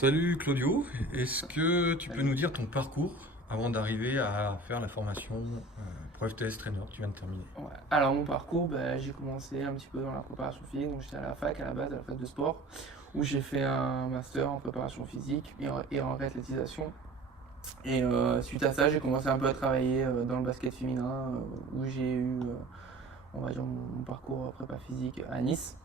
Salut Claudio, est-ce que tu peux Salut. nous dire ton parcours avant d'arriver à faire la formation Pro FTS Trainer que tu viens de terminer? Ouais. Alors mon parcours, j'ai commencé un petit peu dans la préparation physique, donc j'étais à la fac à la base, à la fac de sport, où j'ai fait un master en préparation physique et en réathlétisation. Et suite à ça, j'ai commencé un peu à travailler dans le basket féminin, où j'ai eu, on va dire, mon parcours prépa physique à Nice.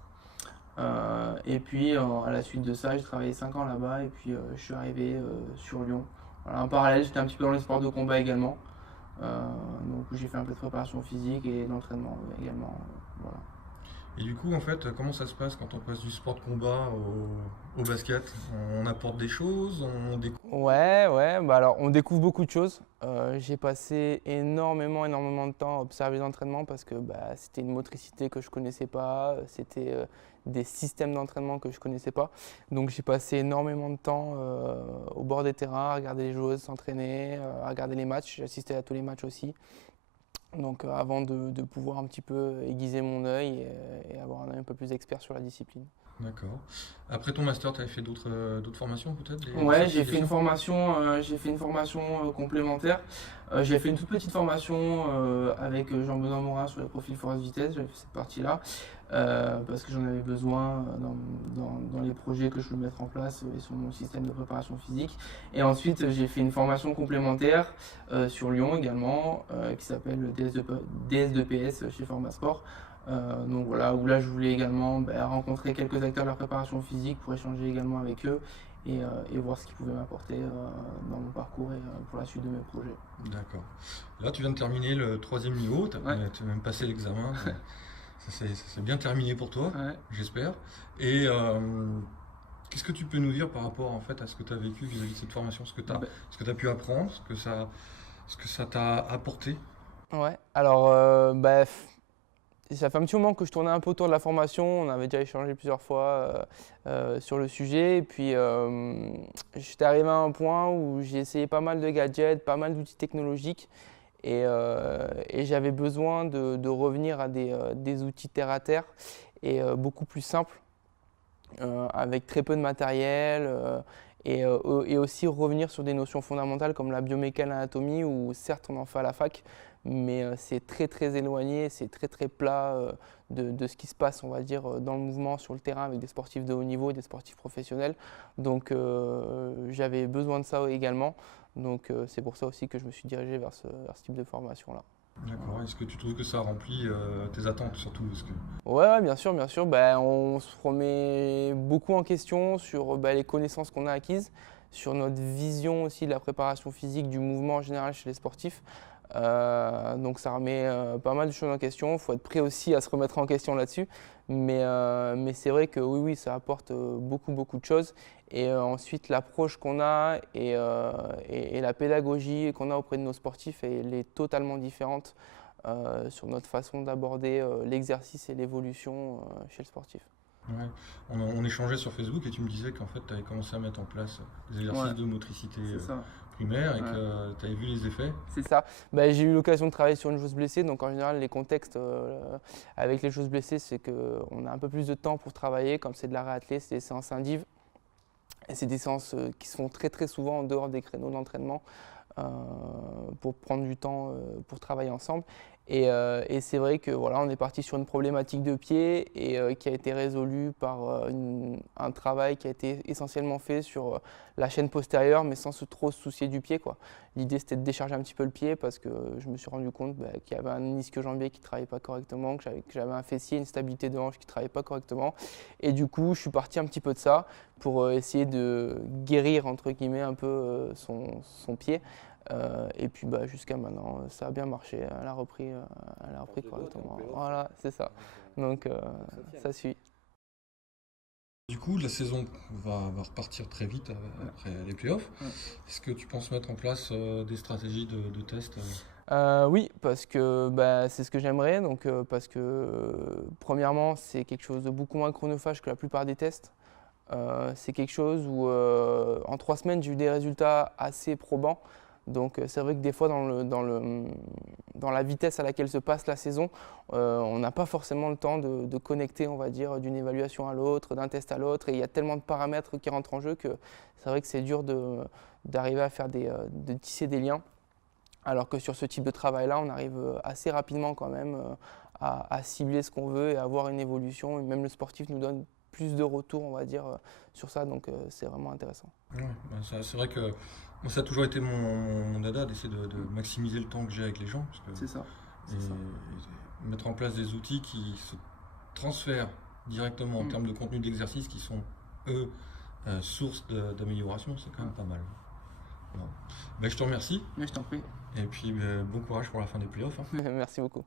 Et puis à la suite de ça, j'ai travaillé 5 ans là-bas, et puis je suis arrivé sur Lyon. Voilà, en parallèle, j'étais un petit peu dans les sports de combat également. Donc j'ai fait un peu de préparation physique et d'entraînement également. Voilà. Et du coup, en fait, comment ça se passe quand on passe du sport de combat au basket? On apporte des choses, on découvre. Ouais, ouais, bah alors on découvre beaucoup de choses. J'ai passé énormément de temps à observer l'entraînement parce que c'était une motricité que je connaissais pas, c'était des systèmes d'entraînement que je connaissais pas. Donc j'ai passé énormément de temps au bord des terrains, à regarder les joueuses s'entraîner, à regarder les matchs. J'ai assisté à tous les matchs aussi. Donc avant de pouvoir un petit peu aiguiser mon œil et avoir un œil un peu plus expert sur la discipline. D'accord. Après ton master, tu avais fait d'autres formations peut-être, des Ouais, certifications? j'ai fait une formation complémentaire. J'ai fait une toute petite formation avec Jean-Benoît Morin sur les profils force vitesse. J'avais fait cette partie-là parce que j'en avais besoin dans les projets que je veux mettre en place et sur mon système de préparation physique. Et ensuite, j'ai fait une formation complémentaire sur Lyon également qui s'appelle le DS2PS chez Formasport. Donc voilà, où là je voulais également rencontrer quelques acteurs de la préparation physique pour échanger également avec eux et voir ce qu'ils pouvaient m'apporter dans mon parcours et pour la suite de mes projets. D'accord. Là, tu viens de terminer le troisième niveau, tu Ouais, as même passé l'examen, ça s'est bien terminé pour toi, ouais. j'espère. Et qu'est-ce que tu peux nous dire par rapport en fait à ce que tu as vécu vis-à-vis de cette formation, Bah, ce que tu as pu apprendre, ce que ça t'a apporté? ouais. Alors, ça fait un petit moment que je tournais un peu autour de la formation. On avait déjà échangé plusieurs fois sur le sujet. Et puis, j'étais arrivé à un point où j'ai essayé pas mal de gadgets, pas mal d'outils technologiques. Et j'avais besoin de revenir à des outils terre à terre et beaucoup plus simples, avec très peu de matériel. Et aussi revenir sur des notions fondamentales comme la biomécanique, l'anatomie, où certes on en fait à la fac, mais c'est très éloigné, c'est très plat de ce qui se passe, on va dire, dans le mouvement sur le terrain avec des sportifs de haut niveau, des sportifs professionnels. Donc j'avais besoin de ça également. Donc c'est pour ça aussi que je me suis dirigé vers ce type de formation-là. D'accord. Est-ce que tu trouves que ça remplit tes attentes surtout parce que... Ouais, ouais, bien sûr, bien sûr. On se remet beaucoup en question sur les connaissances qu'on a acquises, sur notre vision aussi de la préparation physique, du mouvement en général chez les sportifs. Donc ça remet pas mal de choses en question. Il faut être prêt aussi à se remettre en question là-dessus. Mais c'est vrai que oui, ça apporte beaucoup de choses. Et ensuite, l'approche qu'on a et la pédagogie qu'on a auprès de nos sportifs, elle est totalement différente sur notre façon d'aborder l'exercice et l'évolution chez le sportif. Ouais. On échangeait sur Facebook et tu me disais qu'en fait tu avais commencé à mettre en place des Ouais, exercices de motricité c'est ça. primaire et Ouais. que tu avais vu les effets. C'est ça. J'ai eu l'occasion de travailler sur une joueuse blessée, donc en général, les contextes avec les joueuses blessées, c'est qu'on a un peu plus de temps pour travailler. Comme c'est de la réathlée, c'est des séances indives. Et c'est des séances qui se font très souvent en dehors des créneaux d'entraînement euh, pour prendre du temps pour travailler ensemble. Et c'est vrai que voilà, on est parti sur une problématique de pied et qui a été résolue par un travail qui a été essentiellement fait sur la chaîne postérieure, mais sans trop se soucier du pied, quoi. L'idée c'était de décharger un petit peu le pied parce que je me suis rendu compte qu'il y avait un ischio-jambier qui ne travaillait pas correctement, que j'avais un fessier, une stabilité de hanche qui ne travaillait pas correctement. Et du coup, je suis parti un petit peu de ça pour essayer de guérir entre guillemets un peu son pied. Et puis jusqu'à maintenant, ça a bien marché. Elle a repris correctement. Voilà, c'est ça. Donc ça suit. Du coup, la saison va repartir très vite Ouais, après les playoffs. ouais. Est-ce que tu penses mettre en place des stratégies de test Oui, parce que c'est ce que j'aimerais. Donc parce que premièrement, c'est quelque chose de beaucoup moins chronophage que la plupart des tests. C'est quelque chose où en 3 semaines, j'ai eu des résultats assez probants. Donc c'est vrai que des fois dans la vitesse à laquelle se passe la saison, on n'a pas forcément le temps de connecter, on va dire, d'une évaluation à l'autre, d'un test à l'autre. Et il y a tellement de paramètres qui rentrent en jeu que c'est vrai que c'est dur d'arriver à faire de tisser des liens. Alors que sur ce type de travail-là, on arrive assez rapidement quand même à cibler ce qu'on veut et à avoir une évolution. Et même le sportif nous donne plus de retours, on va dire, sur ça. Donc c'est vraiment intéressant. Ouais, c'est vrai que moi, ça a toujours été mon dada d'essayer de maximiser le temps que j'ai avec les gens. C'est ça. Et mettre en place des outils qui se transfèrent directement en termes de contenu d'exercice qui sont, eux, source d'amélioration, c'est quand même pas mal. Bon. Ben, je te remercie. Mais je t'en prie. Et puis bon courage pour la fin des playoffs. Merci beaucoup.